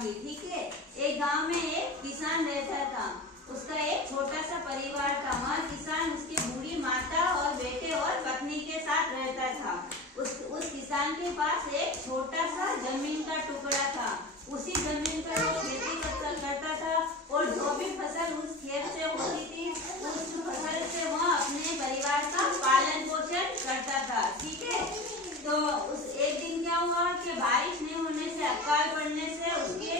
बताऊंगी, ठीक है। एक गांव में एक किसान रहता था। उसका एक छोटा सा परिवार था। वह किसान उसकी बूढ़ी माता और बेटे और पत्नी के साथ रहता था। उस किसान के पास एक छोटा सा जमीन का टुकड़ा था। उसी जमीन पर वो खेती करता था और जो भी फसल उस खेत से होती थी उस फसल से वह अपने परिवार का पालन पोषण करता था, ठीक है। तो उस एक दिन क्या हुआ कि बारिश नहीं होने से, अकाल पड़ने से उसके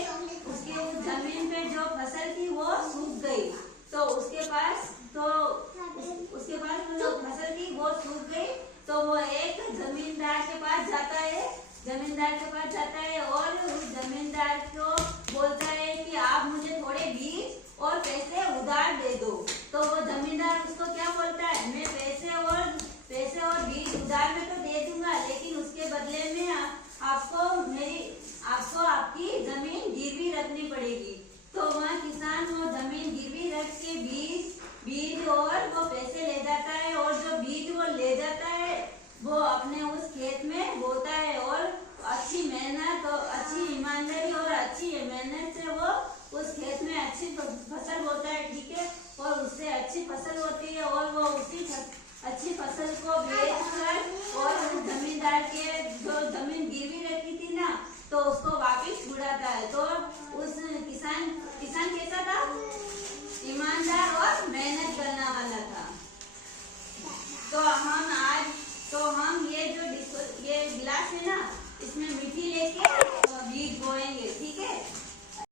उस जमीन पे जो फसल थी वो सूख गई। तो उसके पास जो फसल थी वो सूख गई। तो वो एक जमींदार के पास जाता है और उस जमींदार को बोलता है कि आप मुझे थोड़े बीज और पैसे उधार दे दो। तो वो